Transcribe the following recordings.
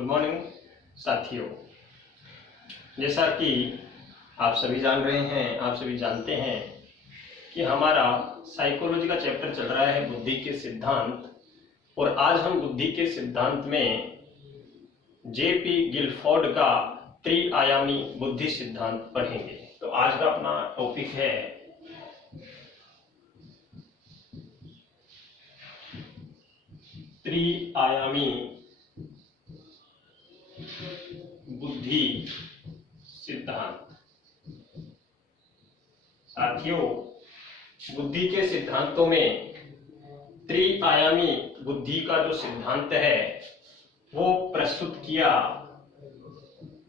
Good morning साथियों। जैसा कि आप सभी जान रहे हैं, आप सभी जानते हैं कि हमारा साइकोलॉजी का चैप्टर चल रहा है बुद्धि के सिद्धांत, और आज हम बुद्धि के सिद्धांत में जेपी गिलफोर्ड का त्रिआयामी बुद्धि सिद्धांत पढ़ेंगे। तो आज का अपना टॉपिक है त्रिआयामी बुद्धि सिद्धांत। साथियों, बुद्धि के सिद्धांतों में त्रिआयामी बुद्धि का जो सिद्धांत है वो प्रस्तुत किया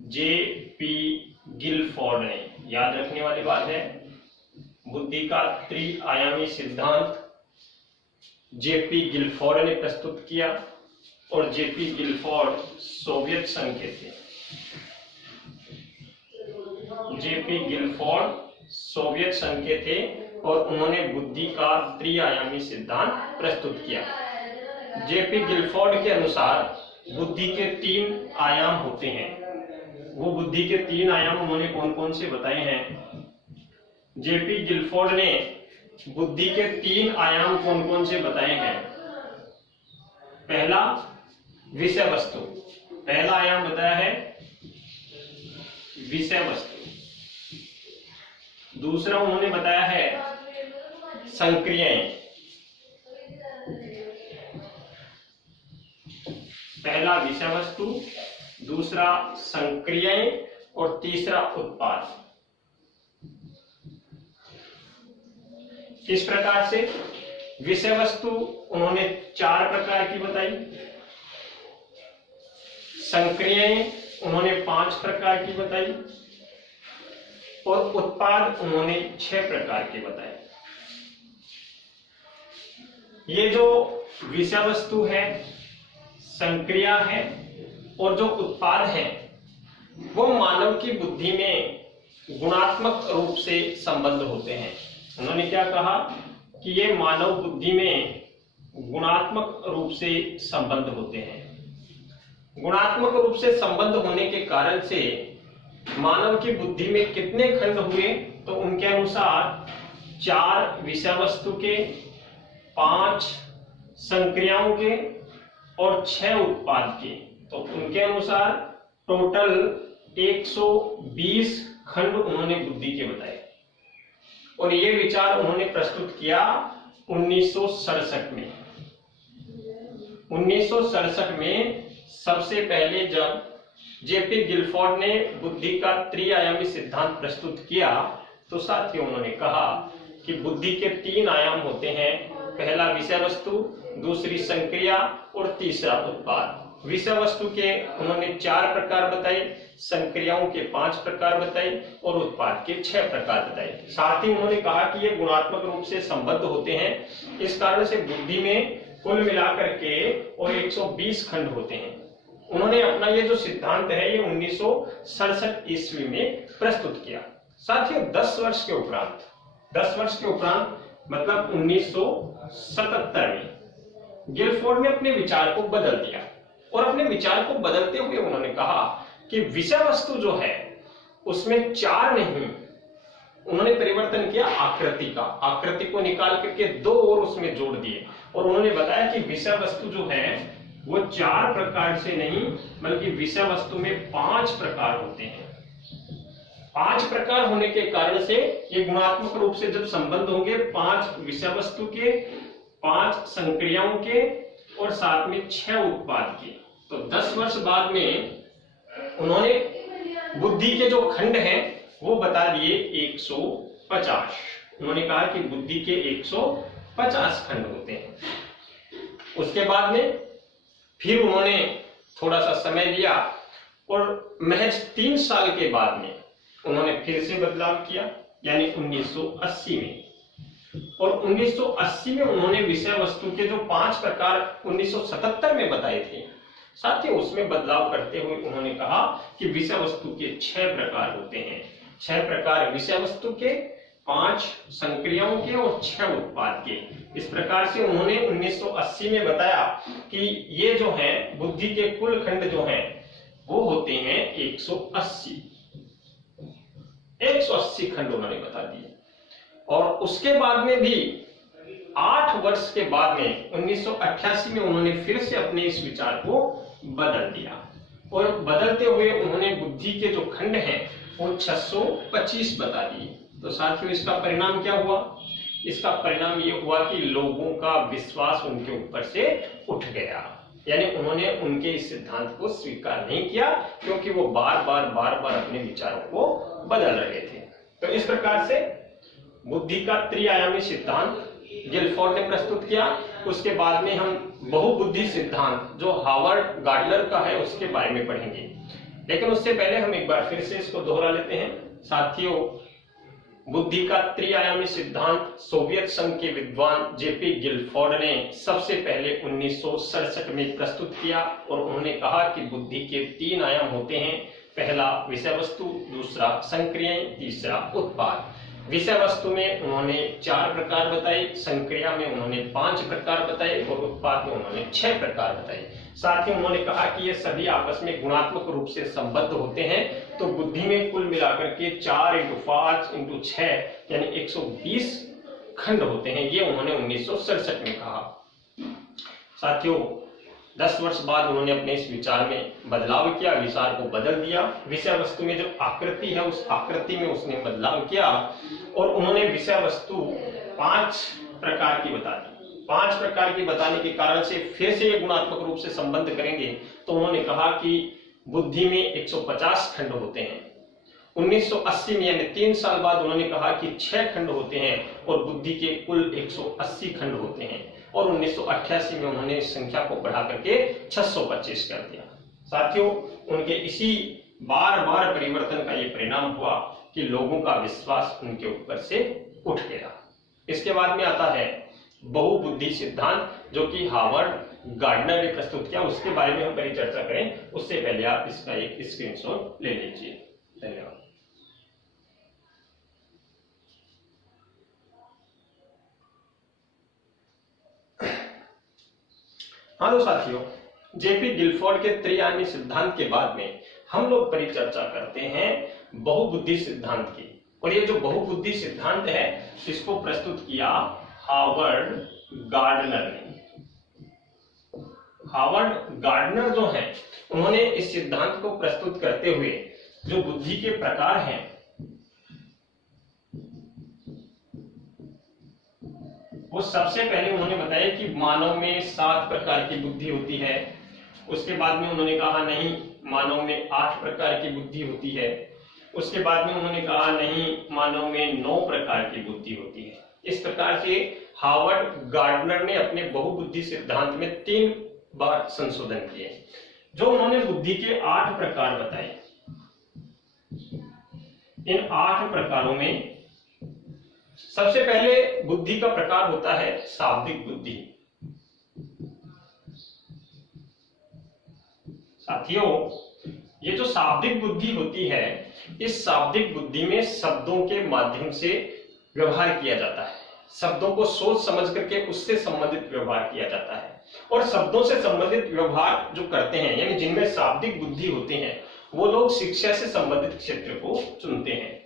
जेपी गिलफोर्ड ने। याद रखने वाली बात है, बुद्धि का त्रिआयामी सिद्धांत जेपी गिलफोर्ड ने प्रस्तुत किया, और जेपी गिलफोर्ड सोवियत संघ के थे। जेपी गिलफोर्ड सोवियत संघ के थे और उन्होंने बुद्धि का त्रिआयामी सिद्धांत प्रस्तुत किया। जेपी गिलफोर्ड के अनुसार बुद्धि के 3 आयाम होते हैं। वो बुद्धि के 3 आयाम उन्होंने कौन कौन से बताए हैं? जेपी गिलफोर्ड ने बुद्धि के 3 आयाम कौन कौन से बताए हैं? पहला विषय वस्तु, पहला आयाम बताया है विषय वस्तु। दूसरा उन्होंने बताया है संक्रियाएं। पहला विषय वस्तु, दूसरा संक्रियाएं और तीसरा उत्पाद। किस प्रकार से? विषय वस्तु उन्होंने 4 प्रकार की बताई, संक्रियाएं उन्होंने 5 प्रकार की बताई, और उत्पाद उन्होंने 6 प्रकार के बताए। ये जो विषय वस्तु है, संक्रिया है और जो उत्पाद है, वो मानव की बुद्धि में गुणात्मक रूप से संबद्ध होते हैं। उन्होंने क्या कहा कि ये मानव बुद्धि में गुणात्मक रूप से संबद्ध होते हैं। गुणात्मक रूप से संबद्ध होने के कारण से मानव की बुद्धि में कितने खंड हुए? तो उनके अनुसार 4 विषय वस्तु के, 5 संक्रियाओं के और 6 उत्पाद के। तो उनके अनुसार टोटल 120 खंड उन्होंने बुद्धि के बताए। और ये विचार उन्होंने प्रस्तुत किया 1967 में। 1967 में सबसे पहले जब जेपी गिलफोर्ड ने बुद्धि का त्रिआयामी सिद्धांत प्रस्तुत किया, तो साथियों उन्होंने कहा कि बुद्धि के 3 आयाम होते हैं। पहला विषय वस्तु, दूसरी संक्रिया और तीसरा उत्पाद। विषय वस्तु के उन्होंने 4 प्रकार बताए, संक्रियाओं के 5 प्रकार बताए और उत्पाद के 6 प्रकार बताए। साथ ही उन्होंने कहा कि ये गुणात्मक रूप से संबद्ध होते हैं। इस कारण से बुद्धि में कुल मिलाकर के और 120 खंड होते हैं। उन्होंने अपना ये जो सिद्धांत है ये 1967 ईस्वी में प्रस्तुत किया। साथियों 10 वर्ष के उपरांत मतलब 1977 में गिलफोर्ड ने अपने विचार को बदल दिया, और अपने विचार को बदलते हुए उन्होंने कहा कि विषय वस्तु जो है उसमें 4 नहीं, उन्होंने परिवर्तन किया आकृति का। आकृति को निकाल करके 2 और उसमें जोड़ दिए, और उन्होंने बताया कि विषय वस्तु जो है वो 4 प्रकार से नहीं बल्कि विषय वस्तु में 5 प्रकार होते हैं। 5 प्रकार होने के कारण से ये गुणात्मक रूप से जब संबंध होंगे 5 विषय वस्तु के, 5 संक्रियाओं के और साथ में 6 उत्पाद के, तो 10 वर्ष बाद में उन्होंने बुद्धि के जो खंड हैं वो बता दिए 150। उन्होंने कहा कि बुद्धि के 150 खंड होते हैं। उसके बाद में फिर उन्होंने थोड़ा सा समय लिया, और महज 3 साल के बाद में उन्होंने फिर से बदलाव किया, यानी 1980 में। और 1980 में उन्होंने विषय वस्तु के जो 5 प्रकार 1977 में बताए थे, साथ ही उसमें बदलाव करते हुए उन्होंने कहा कि विषय वस्तु के 6 प्रकार होते हैं। 6 प्रकार विषय वस्तु के, 5 संक्रियाओं के और 6 उत्पाद के। इस प्रकार से उन्होंने 1980 में बताया कि ये जो है बुद्धि के कुल खंड जो हैं वो होते हैं 180। 180 खंड उन्होंने बता दिए। और उसके बाद में भी 8 वर्ष के बाद में 1988 में उन्होंने फिर से अपने इस विचार को बदल दिया, और बदलते हुए उन्होंने बुद्धि के जो खंड हैं वो 625 बता दिए। तो साथियों, इसका परिणाम क्या हुआ? इसका परिणाम ये हुआ कि लोगों का विश्वास उनके ऊपर से उठ गया, यानी उन्होंने उनके इस सिद्धांत को स्वीकार नहीं किया, क्योंकि वो बार बार अपने विचारों को बदल रहे थे। तो इस प्रकार से बुद्धि का त्रिआयामी सिद्धांत गिलफोर्ड ने प्रस्तुत किया। उसके बाद में हम बहुबुद्धि सिद्धांत जो हार्वर्ड गार्डनर का है उसके बारे में पढ़ेंगे, लेकिन उससे पहले हम एक बार फिर से इसको दोहरा लेते हैं। साथियों, बुद्धि का त्रिआयामी सिद्धांत सोवियत संघ के विद्वान जेपी गिलफोर्ड ने सबसे पहले 1967 में प्रस्तुत किया, और उन्होंने कहा कि बुद्धि के 3 आयाम होते हैं। पहला विषय वस्तु, दूसरा संक्रियाएं, तीसरा उत्पाद। विषय वस्तु में उन्होंने 4 प्रकार बताए, संक्रिया में उन्होंने 5 प्रकार बताए, और उत्पाद में उन्होंने 6 प्रकार बताए। साथ ही उन्होंने कहा कि ये सभी आपस में गुणात्मक रूप से संबद्ध होते हैं। तो बुद्धि में कुल मिलाकर के 4 × 5 × 6 यानी 120 खंड होते हैं, ये उन्होंने 1967 में कहा। साथियों, 10 वर्ष बाद उन्होंने अपने इस विचार में बदलाव किया, विचार को बदल दिया। विषय वस्तु में जो आकृति है उस आकृति में उसने बदलाव किया, और उन्होंने विषय वस्तु 5 प्रकार की बता दी। 5 प्रकार की बताने के कारण से फिर से ये गुणात्मक रूप से संबंध करेंगे, तो उन्होंने कहा कि बुद्धि में 150 खंड होते हैं। 1980 में यानी 3 साल बाद उन्होंने कहा कि 6 खंड होते हैं, और बुद्धि के कुल 180 खंड होते हैं, और 1988 में उन्होंने इस संख्या को बढ़ा करके 625 कर दिया। साथियों, उनके इसी बार परिवर्तन का ये परिणाम हुआ कि लोगों का विश्वास उनके ऊपर से उठ गया। इसके बाद में आता है बहुबुद्धि सिद्धांत, जो कि हार्वर्ड गार्डनर ने प्रस्तुत किया। उसके बारे में हम परिचर्चा करें, उससे पहले आप इसका एक स्क्रीनशॉट ले लीजिए। धन्यवाद। हाँ तो साथियों, जेपी गिलफोर्ड के त्रिआयामी सिद्धांत के बाद में हम लोग परिचर्चा करते हैं बहुबुद्धि सिद्धांत की। और ये जो बहुबुद्धि सिद्धांत है इसको प्रस्तुत किया हार्वर्ड गार्डनर ने। हार्वर्ड गार्डनर जो है उन्होंने इस सिद्धांत को प्रस्तुत करते हुए जो बुद्धि के प्रकार हैं वो सबसे पहले उन्होंने बताया कि मानव में 7 प्रकार की बुद्धि होती है। उसके बाद में उन्होंने कहा नहीं, मानव में 8 प्रकार की बुद्धि होती है। उसके बाद में उन्होंने कहा नहीं, मानव में 9 प्रकार की बुद्धि होती है। इस प्रकार से हार्वर्ड गार्डनर ने अपने बहुबुद्धि सिद्धांत में 3 बार संशोधन किए। जो उन्होंने बुद्धि के 8 प्रकार बताए, इन 8 प्रकारों में सबसे पहले बुद्धि का प्रकार होता है शाब्दिक बुद्धि। साथियों, ये जो शाब्दिक बुद्धि होती है, इस शाब्दिक बुद्धि में शब्दों के माध्यम से व्यवहार किया जाता है। शब्दों को सोच समझ करके उससे संबंधित व्यवहार किया जाता है, और शब्दों से संबंधित व्यवहार जो करते हैं यानी जिनमें शाब्दिक बुद्धि होती है, वो लोग शिक्षा से संबंधित क्षेत्र को चुनते हैं।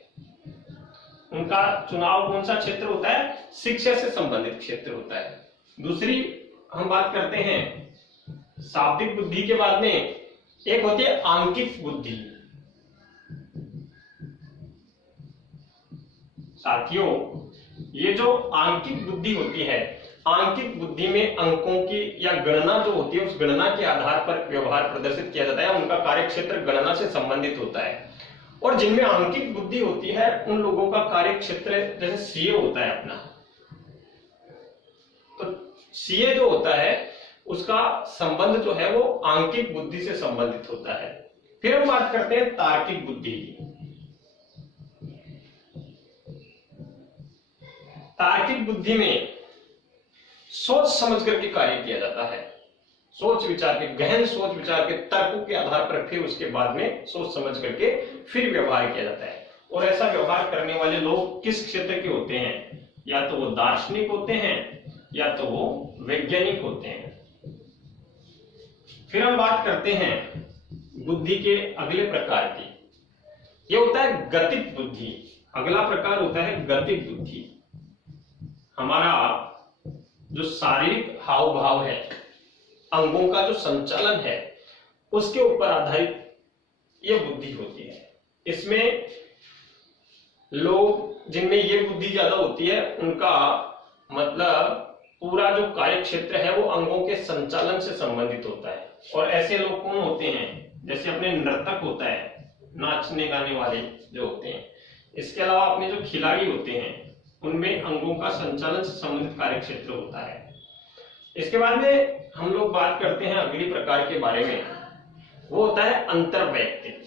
उनका चुनाव कौन सा क्षेत्र होता है? शिक्षा से संबंधित क्षेत्र होता है। दूसरी हम बात करते हैं शाब्दिक बुद्धि के बाद में एक होती है आंकिक बुद्धि। साथियों, ये जो आंकिक बुद्धि होती है, आंकिक बुद्धि में अंकों की या गणना जो होती है उस गणना के आधार पर व्यवहार प्रदर्शित किया जाता है। उनका कार्यक्षेत्र गणना से संबंधित होता है। और जिनमें आंकिक बुद्धि होती है उन लोगों का कार्यक्षेत्र जैसे सीए होता है अपना, तो सीए जो होता है उसका संबंध जो है वो आंकिक बुद्धि से संबंधित होता है। फिर हम बात करते हैं तार्किक बुद्धि की। तार्किक बुद्धि में सोच समझ करके कार्य किया जाता है। सोच विचार के, गहन सोच विचार के तर्कों के आधार पर फिर उसके बाद में सोच समझ करके फिर व्यवहार किया जाता है। और ऐसा व्यवहार करने वाले लोग किस क्षेत्र के होते हैं? या तो वो दार्शनिक होते हैं या तो वो वैज्ञानिक होते हैं। फिर हम बात करते हैं बुद्धि के अगले प्रकार की, ये होता है गतिक बुद्धि। अगला प्रकार होता है गतिक बुद्धि। हमारा जो शारीरिक हाव भाव है, अंगों का जो संचालन है, उसके ऊपर आधारित ये बुद्धि होती है। इसमें लोग जिनमें ये बुद्धि ज्यादा होती है, उनका मतलब पूरा जो कार्य क्षेत्र है वो अंगों के संचालन से संबंधित होता है। और ऐसे लोग कौन होते हैं, जैसे अपने नर्तक होता है, नाचने गाने वाले जो होते हैं। इसके अलावा अपने जो खिलाड़ी होते हैं, उनमें अंगों का संचालन से संबंधित कार्य क्षेत्र होता है। इसके बाद में हम लोग बात करते हैं अगली प्रकार के बारे में, वो होता है अंतर्वैयक्तिक।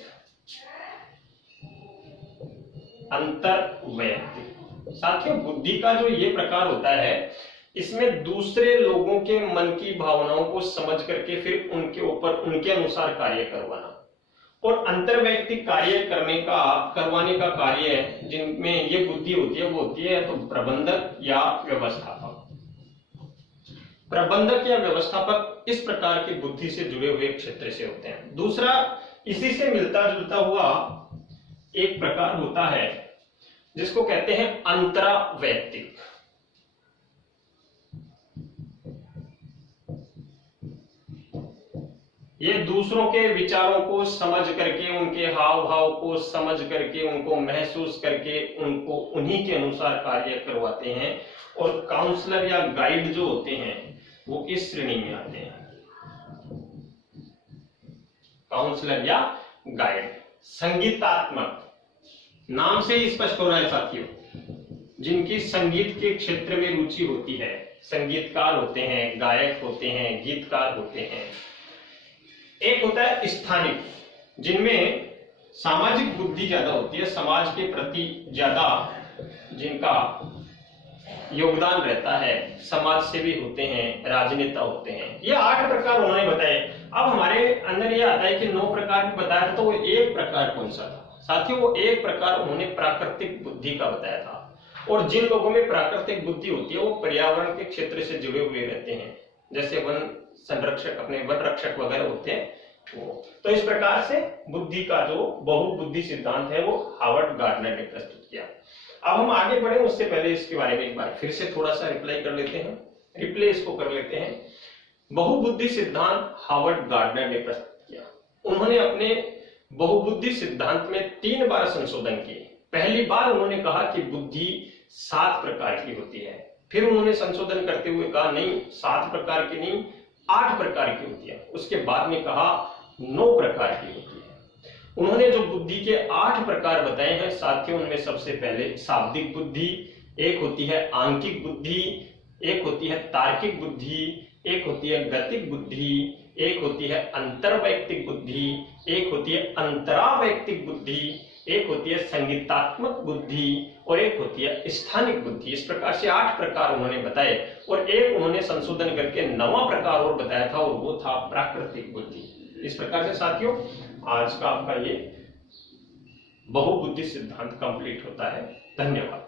अंतर्वैयक्तिक साथियों, बुद्धि का जो ये प्रकार होता है, इसमें दूसरे लोगों के मन की भावनाओं को समझ करके फिर उनके ऊपर उनके अनुसार कार्य करवाना। और अंतर्वैयक्तिक कार्य करवाने का कार्य जिनमें ये बुद्धि होती है, वो होती है तो प्रबंधक या व्यवस्थापक। प्रबंधक या व्यवस्थापक इस प्रकार की बुद्धि से जुड़े हुए क्षेत्र से होते हैं। दूसरा इसी से मिलता जुलता हुआ एक प्रकार होता है जिसको कहते हैं अंतरावैयक्तिक। ये दूसरों के विचारों को समझ करके, उनके हाव भाव को समझ करके, उनको महसूस करके, उनको उन्हीं के अनुसार कार्य करवाते हैं। और काउंसलर या गाइड जो होते हैं वो इस श्रेणी में आते हैं। काउंसलर या गाइड संगीतात्मक, नाम से ही स्पष्ट हो रहा है साथियों, जिनकी संगीत के क्षेत्र में रुचि होती है। संगीतकार होते हैं, गायक होते हैं, गीतकार होते हैं। एक होता है स्थानिक, जिनमें सामाजिक बुद्धि ज्यादा होती है, समाज के प्रति ज्यादा जिनका योगदान रहता है, समाज सेवी होते हैं, राजनेता होते हैं। ये 8 प्रकार उन्होंने बताए। अब हमारे अंदर ये आता है कि 9 प्रकार भी बताया था, तो वो एक प्रकार कौन सा था साथियों? वो एक प्रकार उन्होंने प्राकृतिक बुद्धि का बताया था। और जिन लोगों में प्राकृतिक बुद्धि होती है वो पर्यावरण के क्षेत्र से जुड़े हुए रहते हैं, जैसे वन संरक्षक, अपने वन रक्षक वगैरह होते हैं वो। तो इस प्रकार से बुद्धि का जो बहुबुद्धि सिद्धांत है वो हार्वर्ड गार्डनर ने प्रस्तुत किया। अब हम आगे बढ़े उससे पहले इसके बारे में एक बार फिर से थोड़ा सा रिप्लाई कर लेते हैं, रिप्ले इसको कर लेते हैं। बहुबुद्धि सिद्धांत हार्वर्ड गार्डनर ने प्रस्तुत किया। उन्होंने अपने बहुबुद्धि सिद्धांत में 3 बार संशोधन किए। पहली बार उन्होंने कहा कि बुद्धि 7 प्रकार की होती है। फिर उन्होंने संशोधन करते हुए कहा नहीं, 7 प्रकार की नहीं, 8 प्रकार की होती है। उसके बाद में कहा 9 प्रकार की होती है। उन्होंने जो बुद्धि के 8 प्रकार बताए हैं साथियों, उनमें सबसे पहले शाब्दिक बुद्धि, एक होती है आंकिक बुद्धि, एक होती है तार्किक बुद्धि, एक होती है गतिक बुद्धि, एक होती है अंतर्वैयक्तिक बुद्धि, एक होती है अंतरावैयक्तिक बुद्धि, एक होती है संगीतात्मक बुद्धि और एक होती है स्थानिक बुद्धि। इस प्रकार से 8 प्रकार उन्होंने बताए और एक उन्होंने संशोधन करके 9वां प्रकार और बताया था और वो था प्राकृतिक बुद्धि। इस प्रकार से साथियों आज का आपका ये बहुबुद्धि सिद्धांत कंप्लीट होता है। धन्यवाद।